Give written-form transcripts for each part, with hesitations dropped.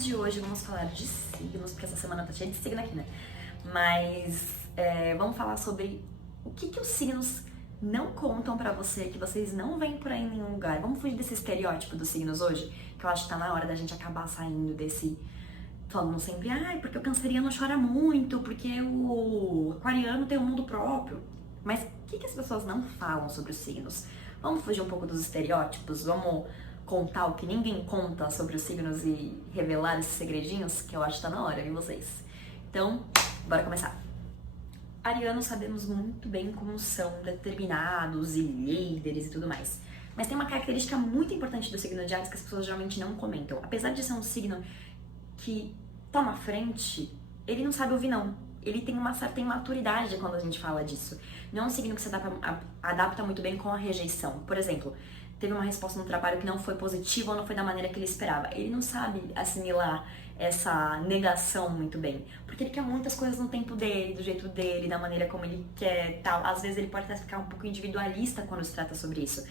vídeo de hoje vamos falar de signos, porque essa semana tá cheia de signo aqui, né? Mas vamos falar sobre o que os signos não contam pra você, que vocês não veem por aí em nenhum lugar. Vamos fugir desse estereótipo dos signos hoje, que eu acho que tá na hora da gente acabar saindo desse... Falando sempre, porque o canceriano chora muito, porque o aquariano tem um mundo próprio. Mas o que as pessoas não falam sobre os signos? Vamos fugir um pouco dos estereótipos? Vamos contar o que ninguém conta sobre os signos e revelar esses segredinhos? Que eu acho que tá na hora, viu vocês? Então, bora começar. Arianos sabemos muito bem como são determinados e líderes e tudo mais. Mas tem uma característica muito importante do signo de Áries que as pessoas geralmente não comentam. Apesar de ser um signo que toma frente, ele não sabe ouvir não. Ele tem uma certa imaturidade quando a gente fala disso. Não é um signo que se adapta muito bem com a rejeição. Por exemplo, teve uma resposta no trabalho que não foi positiva ou não foi da maneira que ele esperava. Ele não sabe assimilar essa negação muito bem. Porque ele quer muitas coisas no tempo dele, do jeito dele, da maneira como ele quer, tal. Às vezes ele pode até ficar um pouco individualista quando se trata sobre isso.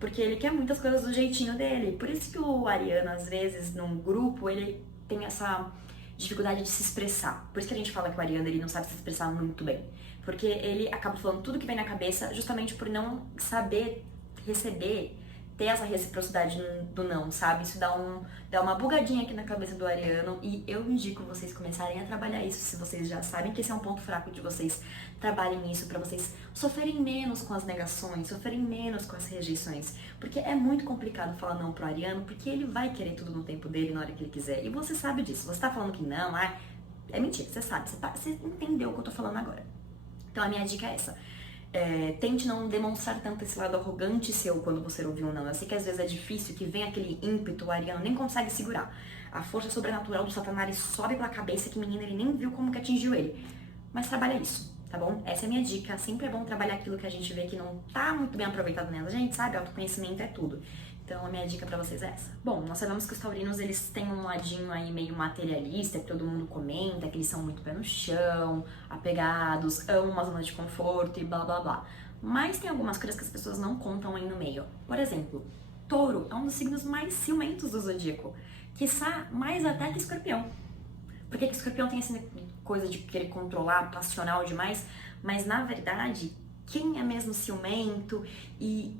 Porque ele quer muitas coisas do jeitinho dele. Por isso que o ariano, às vezes, num grupo, ele tem essa dificuldade de se expressar. Por isso que a gente fala que o ariano ele não sabe se expressar muito bem. Porque ele acaba falando tudo que vem na cabeça justamente por não saber receber, ter essa reciprocidade do não, sabe? Isso dá uma bugadinha aqui na cabeça do ariano e eu indico vocês começarem a trabalhar isso se vocês já sabem que esse é um ponto fraco de vocês. Trabalhem isso pra vocês sofrerem menos com as negações, sofrerem menos com as rejeições. Porque é muito complicado falar não pro ariano, porque ele vai querer tudo no tempo dele, na hora que ele quiser. E você sabe disso. Você tá falando que não, é mentira, você sabe. Você entendeu o que eu tô falando agora. Então a minha dica é essa. Tente não demonstrar tanto esse lado arrogante seu quando você ouvir um não. Eu sei que às vezes é difícil, que vem aquele ímpeto, o ariano nem consegue segurar. A força sobrenatural do Satanás sobe pela cabeça que, menina, ele nem viu como que atingiu ele. Mas trabalha isso, tá bom? Essa é a minha dica. Sempre é bom trabalhar aquilo que a gente vê que não tá muito bem aproveitado nela. Gente, sabe? Autoconhecimento é tudo. Então a minha dica pra vocês é essa. Bom, nós sabemos que os taurinos, eles têm um ladinho aí meio materialista, que todo mundo comenta, que eles são muito pé no chão, apegados, amam uma zona de conforto e blá blá blá. Mas tem algumas coisas que as pessoas não contam aí no meio. Por exemplo, touro é um dos signos mais ciumentos do zodíaco, quiçá mais até que escorpião. Porque que escorpião tem essa coisa de querer controlar, passional demais, mas na verdade, quem é mesmo ciumento e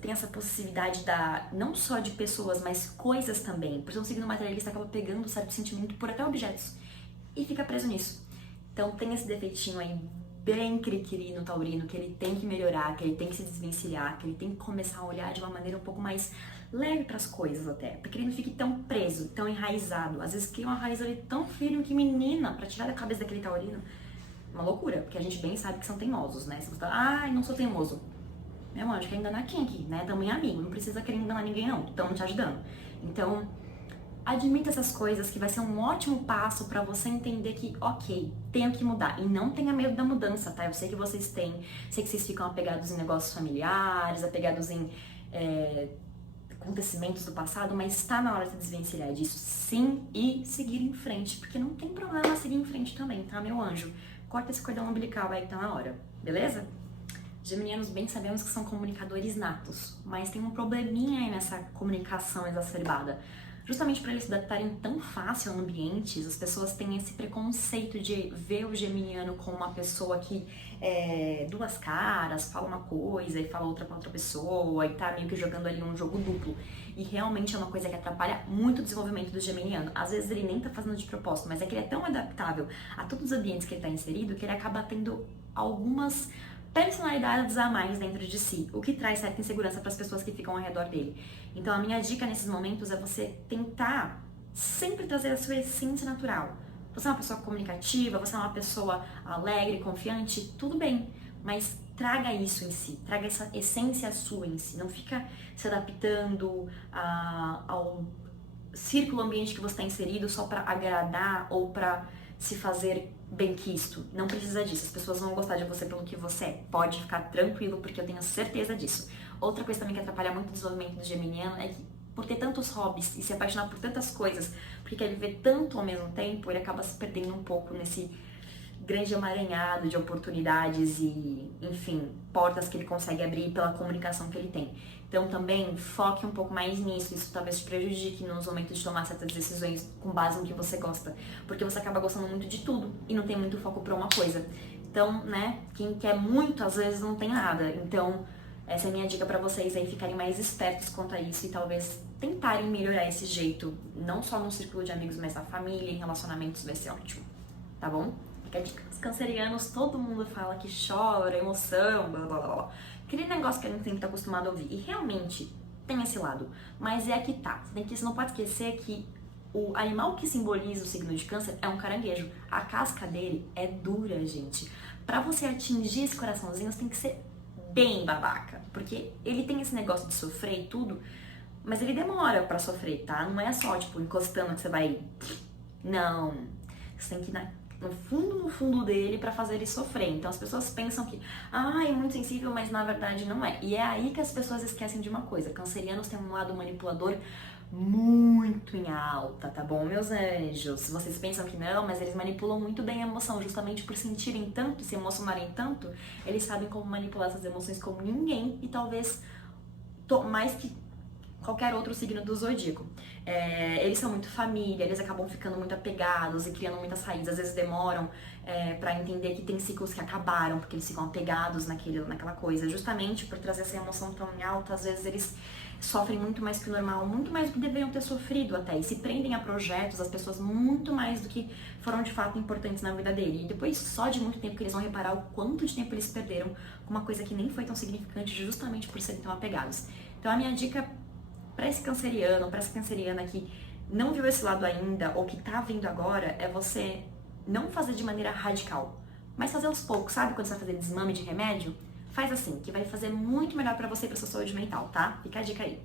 tem essa possibilidade não só de pessoas, mas coisas também. Por ser um signo materialista, acaba pegando um certo sentimento por até objetos e fica preso nisso. Então tem esse defeitinho aí bem cri-cri no taurino, que ele tem que melhorar, que ele tem que se desvencilhar, que ele tem que começar a olhar de uma maneira um pouco mais leve para as coisas até, porque ele não fique tão preso, tão enraizado. Às vezes cria uma raiz ali tão firme que, menina, pra tirar da cabeça daquele taurino, uma loucura, porque a gente bem sabe que são teimosos, né? Se você fala, não sou teimoso. Meu anjo, quer enganar quem aqui, né? Também é amigo, não precisa querer enganar ninguém não, estamos te ajudando. Então, admita essas coisas, que vai ser um ótimo passo pra você entender que, ok, tenho que mudar. E não tenha medo da mudança, tá? Eu sei que vocês têm, sei que vocês ficam apegados em negócios familiares, apegados em acontecimentos do passado, mas está na hora de desvencilhar disso, sim, e seguir em frente, porque não tem problema seguir em frente também, tá, meu anjo? Corta esse cordão umbilical aí que tá na hora, beleza? Geminianos bem sabemos que são comunicadores natos, mas tem um probleminha aí nessa comunicação exacerbada. Justamente por eles se adaptarem tão fácil a ambientes, as pessoas têm esse preconceito de ver o geminiano como uma pessoa que duas caras, fala uma coisa e fala outra pra outra pessoa e tá meio que jogando ali um jogo duplo. E realmente é uma coisa que atrapalha muito o desenvolvimento do geminiano. Às vezes ele nem tá fazendo de propósito, mas é que ele é tão adaptável a todos os ambientes que ele tá inserido que ele acaba tendo algumas personalidades a mais dentro de si, o que traz certa insegurança para as pessoas que ficam ao redor dele. Então a minha dica nesses momentos é você tentar sempre trazer a sua essência natural. Você é uma pessoa comunicativa, você é uma pessoa alegre, confiante, tudo bem, mas traga isso em si, traga essa essência sua em si, não fica se adaptando ao círculo ambiente que você está inserido só para agradar ou para se fazer benquisto. Não precisa disso, as pessoas vão gostar de você pelo que você é. Pode ficar tranquilo, porque eu tenho certeza disso. Outra coisa também que atrapalha muito o desenvolvimento do geminiano é que, por ter tantos hobbies e se apaixonar por tantas coisas, porque quer viver tanto ao mesmo tempo, ele acaba se perdendo um pouco grande emaranhado de oportunidades e, enfim, portas que ele consegue abrir pela comunicação que ele tem. Então também foque um pouco mais nisso, isso talvez te prejudique nos momentos de tomar certas decisões com base no que você gosta, porque você acaba gostando muito de tudo e não tem muito foco pra uma coisa. Então, né, quem quer muito às vezes não tem nada. Então, essa é a minha dica pra vocês aí ficarem mais espertos quanto a isso e talvez tentarem melhorar esse jeito, não só no círculo de amigos, mas na família, em relacionamentos, vai ser ótimo, tá bom? Fica a dica. Os cancerianos, todo mundo fala que chora, emoção, blá blá blá blá. Aquele negócio que a gente tem que estar acostumado a ouvir. E realmente tem esse lado. Mas é que tá. Você não pode esquecer que o animal que simboliza o signo de câncer é um caranguejo. A casca dele é dura, gente. Pra você atingir esse coraçãozinho, você tem que ser bem babaca. Porque ele tem esse negócio de sofrer e tudo, mas ele demora pra sofrer, tá? Não é só, tipo, encostando que você vai... Não. Você tem que ir no fundo dele pra fazer ele sofrer. Então as pessoas pensam que, é muito sensível, mas na verdade não é. E é aí que as pessoas esquecem de uma coisa. Cancerianos têm um lado manipulador muito em alta, tá bom, meus anjos? Vocês pensam que não, mas eles manipulam muito bem a emoção, justamente por sentirem tanto, se emocionarem tanto, eles sabem como manipular essas emoções como ninguém e talvez mais que qualquer outro signo do zodíaco. Eles são muito família, eles acabam ficando muito apegados e criando muitas raízes, às vezes demoram pra entender que tem ciclos que acabaram, porque eles ficam apegados naquela coisa. Justamente por trazer essa emoção tão em alta, às vezes eles sofrem muito mais que o normal, muito mais do que deveriam ter sofrido até, e se prendem a projetos, as pessoas muito mais do que foram de fato importantes na vida dele. E depois, só de muito tempo que eles vão reparar o quanto de tempo eles perderam com uma coisa que nem foi tão significante, justamente por serem tão apegados. Então a minha dica para esse canceriano, para essa canceriana que não viu esse lado ainda ou que tá vindo agora, é você não fazer de maneira radical, mas fazer aos poucos, sabe? Quando você vai fazer desmame de remédio, faz assim, que vai fazer muito melhor para você e para sua saúde mental, tá? Fica a dica aí.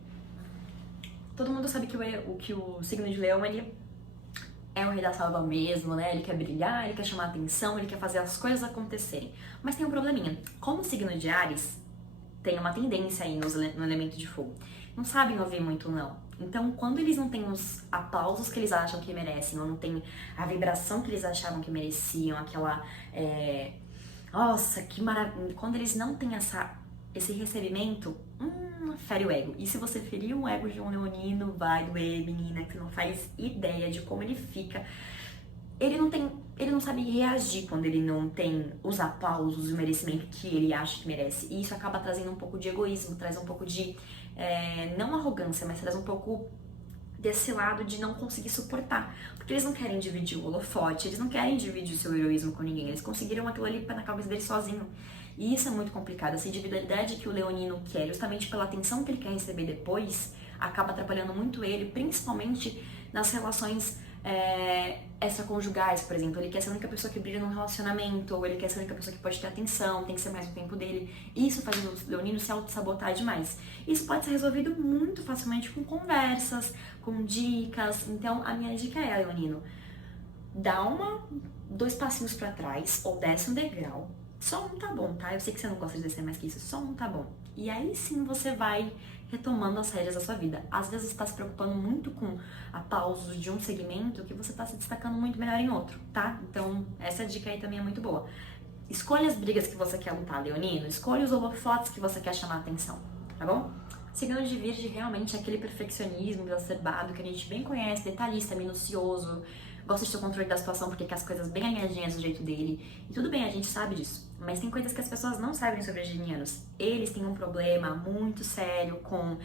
Todo mundo sabe que o signo de Leão, ele é o rei da selva mesmo, né? Ele quer brilhar, ele quer chamar atenção, ele quer fazer as coisas acontecerem. Mas tem um probleminha. Como o signo de Áries tem uma tendência aí no elemento de fogo, não sabem ouvir muito não. Então, quando eles não têm os aplausos que eles acham que merecem, ou não têm a vibração que eles achavam que mereciam, aquela... Nossa, que maravilha! Quando eles não têm esse recebimento, fere o ego. E se você ferir o ego de um leonino, vai doer, menina, que você não faz ideia de como ele fica. Ele não sabe reagir quando ele não tem os aplausos e o merecimento que ele acha que merece. E isso acaba trazendo um pouco de egoísmo, traz um pouco de, não arrogância, mas traz um pouco desse lado de não conseguir suportar. Porque eles não querem dividir o holofote, eles não querem dividir o seu heroísmo com ninguém. Eles conseguiram aquilo ali na cabeça deles sozinho. E isso é muito complicado. Essa individualidade que o leonino quer, justamente pela atenção que ele quer receber depois, acaba atrapalhando muito ele, principalmente nas relações extraconjugais, por exemplo. Ele quer ser a única pessoa que brilha num relacionamento, ou ele quer ser a única pessoa que pode ter atenção, tem que ser mais o tempo dele. Isso faz o leonino se auto-sabotar demais. Isso pode ser resolvido muito facilmente com conversas, com dicas. Então, a minha dica é, leonino, dá 2 passinhos pra trás, ou desce um degrau. Só um tá bom, tá? Eu sei que você não gosta de descer mais que isso, só um tá bom. E aí sim você vai retomando as rédeas da sua vida. Às vezes você tá se preocupando muito com aplausos de um segmento que você tá se destacando muito melhor em outro, tá? Então essa dica aí também é muito boa. Escolha as brigas que você quer lutar, leonino. Escolha os holofotes que você quer chamar a atenção, tá bom? Signo de Virgem realmente é aquele perfeccionismo exacerbado que a gente bem conhece, detalhista, minucioso, gosta de ter o controle da situação porque quer as coisas bem alinhadinhas do jeito dele. E tudo bem, a gente sabe disso. Mas tem coisas que as pessoas não sabem sobre os geminianos. Eles têm um problema muito sério com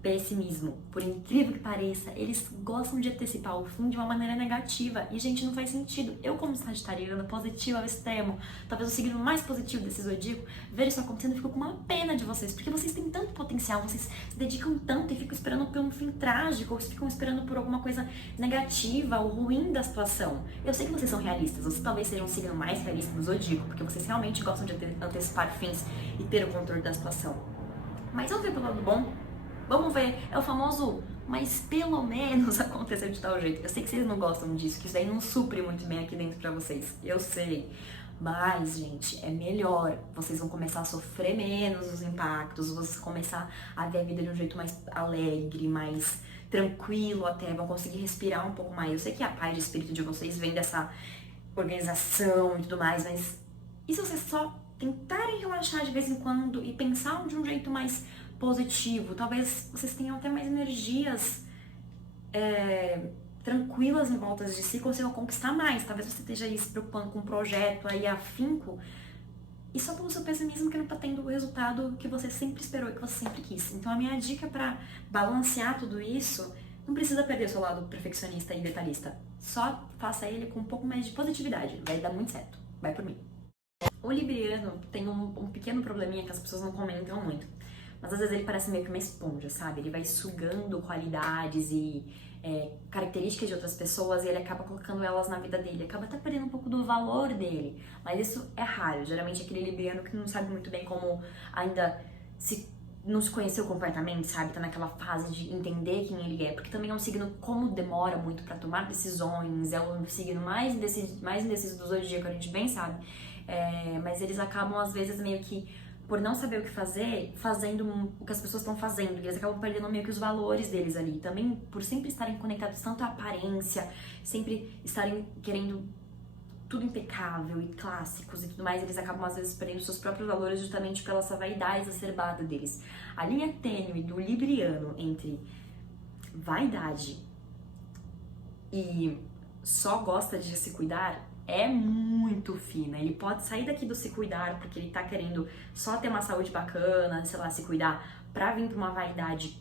pessimismo. Por incrível que pareça, eles gostam de antecipar o fim de uma maneira negativa. E, gente, não faz sentido. Eu, como sagitariana, positiva ao extremo, talvez o signo mais positivo desse zodíaco, ver isso acontecendo, eu fico com uma pena de vocês. Porque vocês têm tanto potencial, vocês se dedicam tanto e ficam esperando por um fim trágico, ou ficam esperando por alguma coisa negativa ou ruim da situação. Eu sei que vocês são realistas, vocês talvez sejam o signo mais realista do zodíaco, porque vocês realmente gostam de antecipar fins e ter o controle da situação. Mas vamos ver pelo lado bom? Vamos ver, é o famoso, mas pelo menos aconteceu de tal jeito. Eu sei que vocês não gostam disso, que isso daí não supre muito bem aqui dentro pra vocês. Eu sei. Mas, gente, é melhor. Vocês vão começar a sofrer menos os impactos, vocês vão começar a ver a vida de um jeito mais alegre, mais tranquilo até, vão conseguir respirar um pouco mais. Eu sei que a paz de espírito de vocês vem dessa organização e tudo mais, mas e se vocês só tentarem relaxar de vez em quando e pensar de um jeito mais positivo? Talvez vocês tenham até mais energias tranquilas em volta de si, consigam conquistar mais. Talvez você esteja aí se preocupando com um projeto aí afinco e só pelo seu pessimismo que não tá tendo o resultado que você sempre esperou e que você sempre quis. Então a minha dica pra balancear tudo isso, não precisa perder o seu lado perfeccionista e detalhista. Só faça ele com um pouco mais de positividade. Vai dar muito certo. Vai por mim. O libriano tem um pequeno probleminha que as pessoas não comentam muito. Mas às vezes ele parece meio que uma esponja, sabe? Ele vai sugando qualidades e características de outras pessoas e ele acaba colocando elas na vida dele. Acaba até perdendo um pouco do valor dele. Mas isso é raro. Geralmente é aquele libriano que não sabe muito bem como ainda não se conheceu completamente, sabe? Tá naquela fase de entender quem ele é. Porque também é um signo, como demora muito pra tomar decisões, é um signo mais indeciso do zodíaco, a gente bem sabe. Mas eles acabam, às vezes, meio que, por não saber o que fazer, fazendo o que as pessoas estão fazendo. Eles acabam perdendo meio que os valores deles ali. Também por sempre estarem conectados tanto à aparência, sempre estarem querendo tudo impecável e clássicos e tudo mais, eles acabam às vezes perdendo seus próprios valores justamente pela essa vaidade exacerbada deles. A linha tênue do libriano entre vaidade e só gosta de se cuidar é muito fina. Ele pode sair daqui do se cuidar porque ele tá querendo só ter uma saúde bacana, sei lá, se cuidar, pra vir pra uma vaidade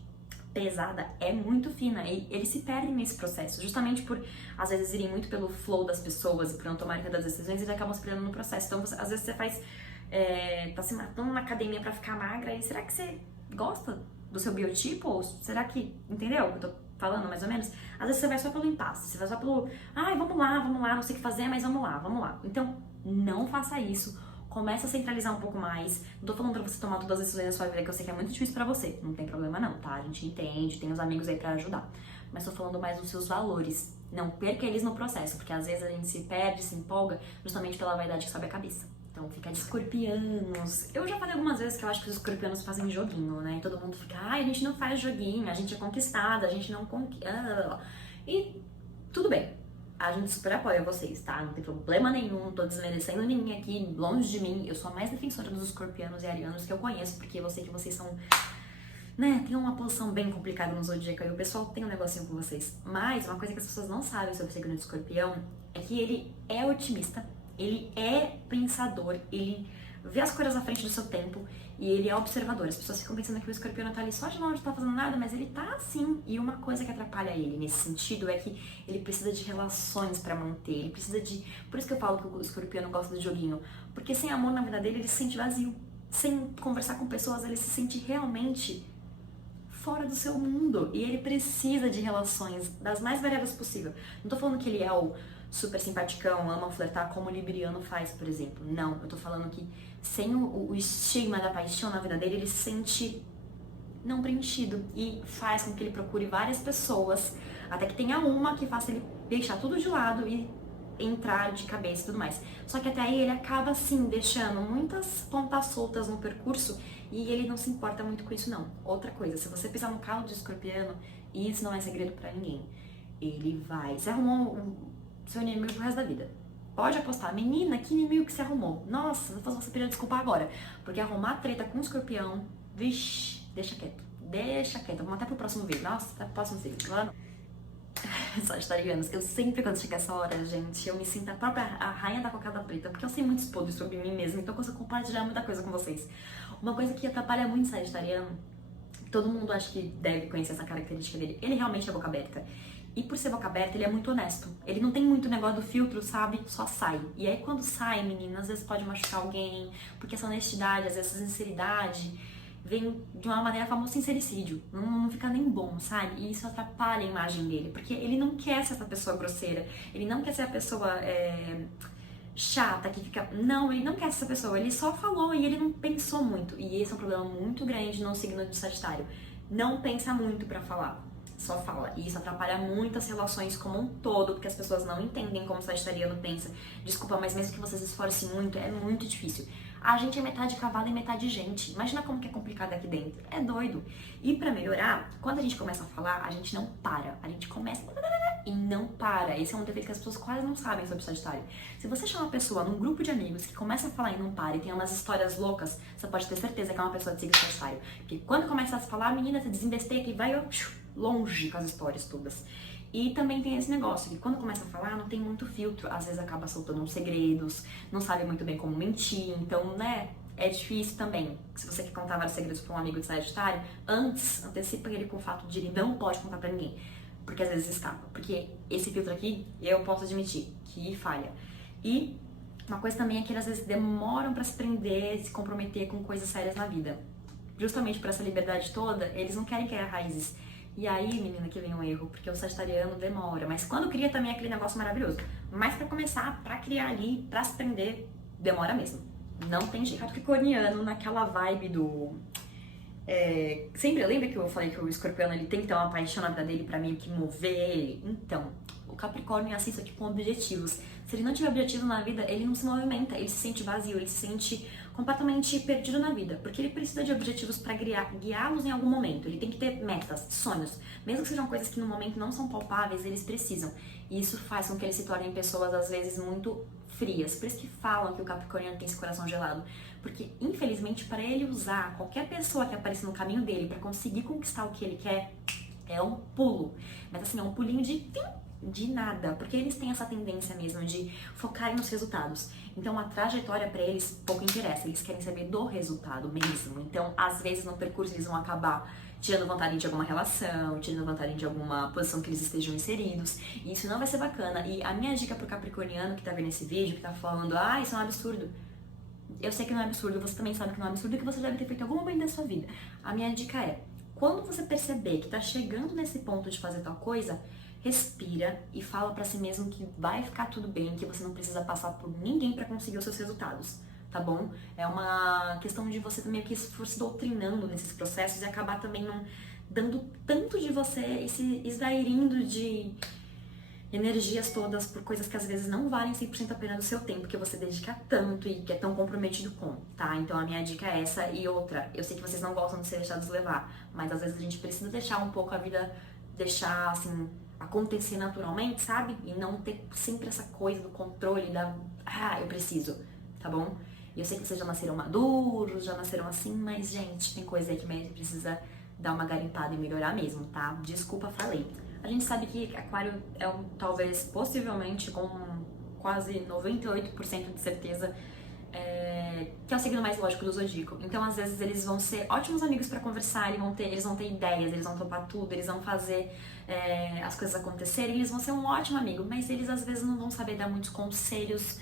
pesada, é muito fina. E eles se perdem nesse processo, justamente por às vezes irem muito pelo flow das pessoas e por não tomarem tantas decisões, eles acabam se perdendo no processo. Então, às vezes você faz, tá se matando na academia pra ficar magra, e será que você gosta do seu biotipo? Ou será que, entendeu o que eu tô falando, mais ou menos? Às vezes você vai só pelo impasse, você vai só pelo, ai, vamos lá, não sei o que fazer, mas vamos lá. Então, não faça isso. Começa a centralizar um pouco mais. Não tô falando pra você tomar todas as decisões da sua vida, que eu sei que é muito difícil pra você. Não tem problema não, tá? A gente entende, tem os amigos aí pra ajudar. Mas tô falando mais dos seus valores. Não perca eles no processo, porque às vezes a gente se perde, se empolga, justamente pela vaidade que sobe a cabeça. Então fica de escorpianos. Eu já falei algumas vezes que eu acho que os escorpianos fazem joguinho, né? E todo mundo fica, ai, a gente não faz joguinho, a gente é conquistada, a gente não conquista. E tudo bem. A gente super apoia vocês, tá? Não tem problema nenhum, não tô desmerecendo ninguém aqui, longe de mim. Eu sou a mais defensora dos escorpianos e arianos que eu conheço, porque eu sei que vocês são, né, tem uma posição bem complicada no zodíaco e o pessoal tem um negocinho com vocês. Mas uma coisa que as pessoas não sabem sobre o signo de escorpião é que ele é otimista, ele é pensador, ele vê as coisas à frente do seu tempo e ele é observador. As pessoas ficam pensando que o escorpião tá ali só de longe, não tá fazendo nada, mas ele tá assim. E uma coisa que atrapalha ele nesse sentido é que ele precisa de relações pra manter, ele precisa de... Por isso que eu falo que o escorpião gosta do joguinho, porque sem amor na vida dele, ele se sente vazio. Sem conversar com pessoas, ele se sente realmente fora do seu mundo. E ele precisa de relações das mais variadas possível. Não tô falando que ele é o super simpaticão, ama flertar como o libriano faz, por exemplo. Não, eu tô falando que sem o estigma da paixão na vida dele, ele se sente não preenchido e faz com que ele procure várias pessoas, até que tenha uma que faça ele deixar tudo de lado e entrar de cabeça e tudo mais. Só que até aí ele acaba, assim, deixando muitas pontas soltas no percurso e ele não se importa muito com isso, não. Outra coisa, se você pisar no calo de escorpiano, e isso não é segredo pra ninguém, ele vai... Você arrumou seu inimigo pro resto da vida. Pode apostar, menina, que inimigo que você arrumou? Nossa, vou fazer você pedir desculpa agora. Porque arrumar treta com escorpião, vixi, deixa quieto. Vamos até pro próximo vídeo. Nossa, até pro próximo vídeo. Mano. Sagitarianos, eu sempre quando chega essa hora, gente, eu me sinto a rainha da cocada preta, porque eu sei muitos podres sobre mim mesma, então eu consigo compartilhar muita coisa com vocês. Uma coisa que atrapalha muito o sagitariano, todo mundo acha que deve conhecer essa característica dele, ele realmente é boca aberta. E por ser boca aberta, ele é muito honesto. Ele não tem muito negócio do filtro, sabe? Só sai. E aí quando sai, menina, às vezes pode machucar alguém, porque essa honestidade, às vezes essa sinceridade vem de uma maneira famosa sincericídio. Não fica nem bom, sabe? E isso atrapalha a imagem dele, porque ele não quer ser essa pessoa grosseira, ele não quer ser a pessoa chata que fica... Não, ele não quer ser essa pessoa, ele só falou e ele não pensou muito. E esse é um problema muito grande no signo de Sagitário. Não pensa muito pra falar. Só fala. E isso atrapalha muito as relações como um todo, porque as pessoas não entendem como o sagitariano pensa. Desculpa, mas mesmo que você se esforce muito, é muito difícil. A gente é metade cavalo e metade gente. Imagina como que é complicado aqui dentro. É doido. E pra melhorar, quando a gente começa a falar, a gente não para. A gente começa e não para. Esse é um defeito que as pessoas quase não sabem sobre Sagitário. Se você chama uma pessoa num grupo de amigos que começa a falar e não para e tem umas histórias loucas, você pode ter certeza que é uma pessoa de signo Sagitário. Porque quando começa a falar, a menina se desinvesteia e vai longe com as histórias todas. E também tem esse negócio que quando começa a falar não tem muito filtro, às vezes acaba soltando uns segredos, não sabe muito bem como mentir, então, né, é difícil também. Se você quer contar vários segredos para um amigo de Sagitário, antes, antecipa ele com o fato de ele não pode contar pra ninguém, porque às vezes escapa, porque esse filtro aqui, eu posso admitir que falha. E uma coisa também é que eles às vezes demoram pra se prender, se comprometer com coisas sérias na vida. Justamente por essa liberdade toda, eles não querem criar raízes. E aí, menina, que vem um erro, porque o sagitariano demora. Mas quando cria também é aquele negócio maravilhoso. Mas pra começar, pra criar ali, pra se prender, demora mesmo. Não tem jeito. Capricorniano, naquela vibe do... sempre lembra que eu falei que o escorpiano ele tem que ter uma paixão na vida dele pra meio que mover ele? Então, o Capricórnio é assim, só que com objetivos. Se ele não tiver objetivo na vida, ele não se movimenta, ele se sente vazio, ele se sente completamente perdido na vida, porque ele precisa de objetivos para guiá-los em algum momento. Ele tem que ter metas, sonhos, mesmo que sejam coisas que no momento não são palpáveis, eles precisam. E isso faz com que eles se tornem pessoas às vezes muito frias. Por isso que falam que o Capricorniano tem esse coração gelado, porque infelizmente para ele usar qualquer pessoa que apareça no caminho dele para conseguir conquistar o que ele quer, é um pulo. Mas assim, é um pulinho de nada, porque eles têm essa tendência mesmo de focarem nos resultados. Então a trajetória pra eles pouco interessa, eles querem saber do resultado mesmo. Então, às vezes no percurso eles vão acabar tirando vantagem de alguma relação, tirando vantagem de alguma posição que eles estejam inseridos, e isso não vai ser bacana. E a minha dica pro capricorniano que tá vendo esse vídeo, que tá falando, isso é um absurdo. Eu sei que não é absurdo, você também sabe que não é absurdo, que você deve ter feito em algum momento da sua vida. A minha dica é, quando você perceber que tá chegando nesse ponto de fazer tal coisa, respira e fala pra si mesmo que vai ficar tudo bem, que você não precisa passar por ninguém pra conseguir os seus resultados, tá bom? É uma questão de você também que for se doutrinando nesses processos e acabar também não dando tanto de você e se esvairindo de energias todas por coisas que às vezes não valem 100% a pena do seu tempo, que você dedica tanto e que é tão comprometido com, tá? Então a minha dica é essa. E outra, eu sei que vocês não gostam de ser deixados levar, mas às vezes a gente precisa deixar um pouco a vida, deixar assim, acontecer naturalmente, sabe? E não ter sempre essa coisa do controle, eu preciso, tá bom? E eu sei que vocês já nasceram maduros, já nasceram assim, mas, gente, tem coisa aí que precisa dar uma garimpada e melhorar mesmo, tá? Desculpa, falei. A gente sabe que Aquário é talvez, possivelmente, com quase 98% de certeza, que é o signo mais lógico do zodíaco. Então, às vezes, eles vão ser ótimos amigos pra conversar, eles vão ter ideias, eles vão topar tudo, eles vão fazer as coisas acontecerem, eles vão ser um ótimo amigo, mas eles, às vezes, não vão saber dar muitos conselhos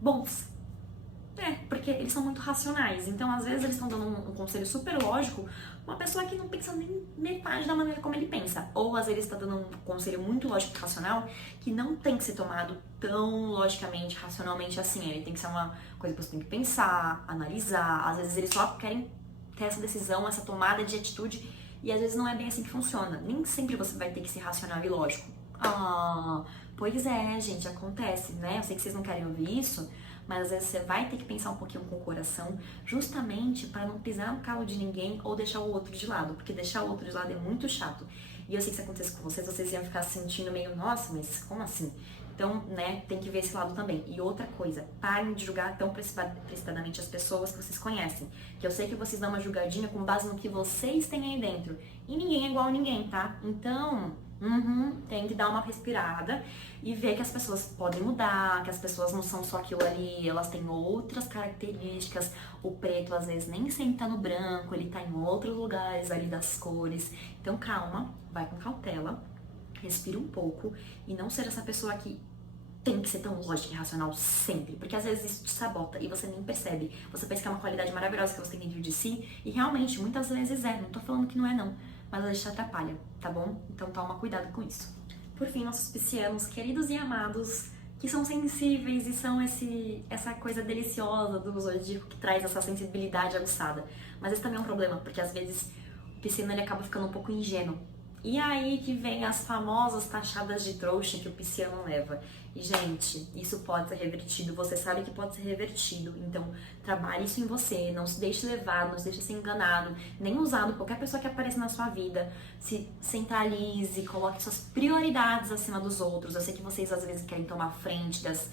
bons. Porque eles são muito racionais. Então, às vezes, eles estão dando um conselho super lógico uma pessoa que não pensa nem metade da maneira como ele pensa. Ou, às vezes, ele está dando um conselho muito lógico e racional que não tem que ser tomado tão logicamente, racionalmente assim. Ele tem que ser uma coisa que você tem que pensar, analisar. Às vezes, eles só querem ter essa decisão, essa tomada de atitude. E, às vezes, não é bem assim que funciona. Nem sempre você vai ter que ser racional e lógico. Pois é, gente, acontece, né? Eu sei que vocês não querem ouvir isso, mas às vezes você vai ter que pensar um pouquinho com o coração, justamente para não pisar no calo de ninguém ou deixar o outro de lado, porque deixar o outro de lado é muito chato. E eu sei que se acontece com vocês iam ficar se sentindo meio, nossa, mas como assim? Então, né, tem que ver esse lado também. E outra coisa, parem de julgar tão precipitadamente as pessoas que vocês conhecem. Que eu sei que vocês dão uma julgadinha com base no que vocês têm aí dentro. E ninguém é igual a ninguém, tá? Então, tem que dar uma respirada e ver que as pessoas podem mudar, que as pessoas não são só aquilo ali, elas têm outras características. O preto às vezes nem sempre tá no branco, ele tá em outros lugares ali das cores. Então calma, vai com cautela, respira um pouco e não ser essa pessoa que tem que ser tão lógica e racional sempre, porque às vezes isso te sabota e você nem percebe. Você pensa que é uma qualidade maravilhosa que você tem dentro de si e realmente muitas vezes não tô falando que não é não, mas às vezes te atrapalha, tá bom? Então toma cuidado com isso. Por fim, nossos piscianos queridos e amados, que são sensíveis e são essa coisa deliciosa do zodíaco que traz essa sensibilidade aguçada. Mas esse também é um problema, porque às vezes o pisciano ele acaba ficando um pouco ingênuo. E aí que vem as famosas taxadas de trouxa que o pisciano leva. E, gente, isso pode ser revertido, você sabe que pode ser revertido. Então, trabalhe isso em você, não se deixe levar, não se deixe ser enganado, nem usado por qualquer pessoa que apareça na sua vida. Se centralize, coloque suas prioridades acima dos outros. Eu sei que vocês às vezes querem tomar frente das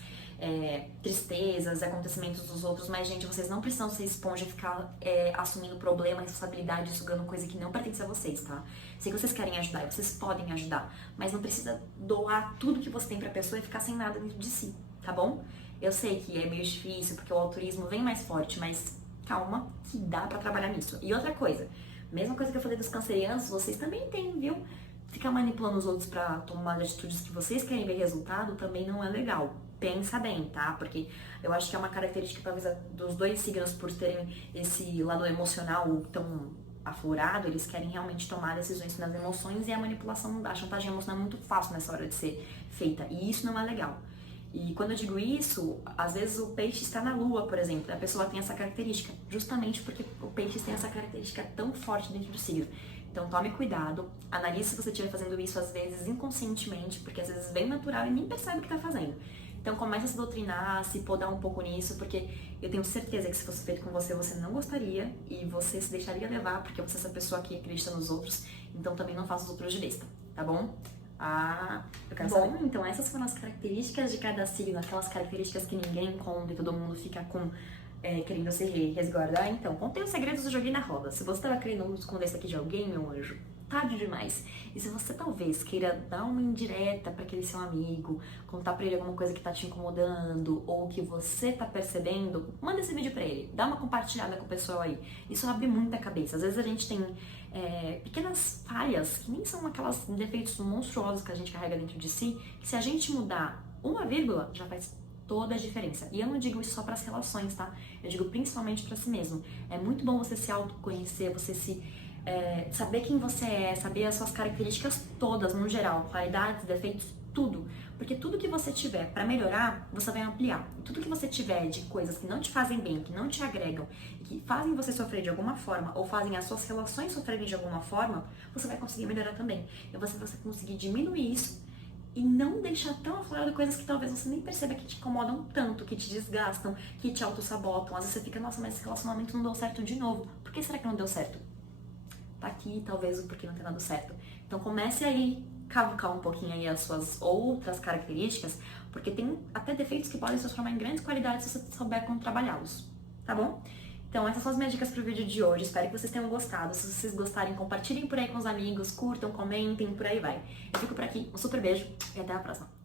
tristezas, acontecimentos dos outros, mas, gente, vocês não precisam ser esponja e ficar assumindo problema, responsabilidade, sugando coisa que não pertence a vocês, tá? Sei que vocês querem ajudar e vocês podem ajudar, mas não precisa doar tudo que você tem pra pessoa e ficar sem nada dentro de si, tá bom? Eu sei que é meio difícil, porque o altruísmo vem mais forte, mas calma, que dá pra trabalhar nisso. E outra coisa, mesma coisa que eu falei dos cancerianos, vocês também têm, viu? Ficar manipulando os outros pra tomar atitudes que vocês querem ver resultado também não é legal. Pensa bem, tá? Porque eu acho que é uma característica talvez dos dois signos, por terem esse lado emocional tão aflorado, eles querem realmente tomar decisões nas emoções, e a manipulação, a chantagem emocional é muito fácil nessa hora de ser feita, e isso não é legal. E quando eu digo isso, às vezes o peixe está na lua, por exemplo, a pessoa tem essa característica, justamente porque o peixe tem essa característica tão forte dentro do signo. Então tome cuidado, analise se você estiver fazendo isso às vezes inconscientemente, porque às vezes é bem natural e nem percebe o que está fazendo. Então comece a se doutrinar, se podar um pouco nisso, porque eu tenho certeza que se fosse feito com você, você não gostaria e você se deixaria levar, porque você é essa pessoa que acredita nos outros, então também não faça os outros de besta, tá bom? Eu quero saber. Então essas foram as características de cada signo, aquelas características que ninguém conta e todo mundo fica querendo se resguardar. Então, contei os segredos do joguinho na roda. Se você estava querendo esconder isso aqui de alguém, meu anjo, tarde demais. E se você talvez queira dar uma indireta para aquele seu amigo, contar para ele alguma coisa que tá te incomodando ou que você tá percebendo, manda esse vídeo para ele, dá uma compartilhada com o pessoal aí. Isso abre muita cabeça. Às vezes a gente tem pequenas falhas que nem são aquelas defeitos monstruosos que a gente carrega dentro de si, que se a gente mudar uma vírgula, já faz toda a diferença. E eu não digo isso só para as relações, tá? Eu digo principalmente para si mesmo. É muito bom você se autoconhecer, você saber quem você é, saber as suas características todas, no geral, qualidades, defeitos, tudo. Porque tudo que você tiver para melhorar, você vai ampliar. E tudo que você tiver de coisas que não te fazem bem, que não te agregam, que fazem você sofrer de alguma forma, ou fazem as suas relações sofrerem de alguma forma, você vai conseguir melhorar também. E você vai conseguir diminuir isso e não deixar tão aflorado coisas que talvez você nem perceba que te incomodam tanto, que te desgastam, que te auto-sabotam. Às vezes você fica, nossa, mas esse relacionamento não deu certo de novo. Por que será que não deu certo? Tá aqui, talvez, o porquê não tem dado certo. Então comece aí, cavucar um pouquinho aí as suas outras características, porque tem até defeitos que podem se transformar em grandes qualidades se você souber como trabalhá-los, tá bom? Então essas são as minhas dicas pro vídeo de hoje, espero que vocês tenham gostado. Se vocês gostarem, compartilhem por aí com os amigos, curtam, comentem, por aí vai. Eu fico por aqui, um super beijo e até a próxima.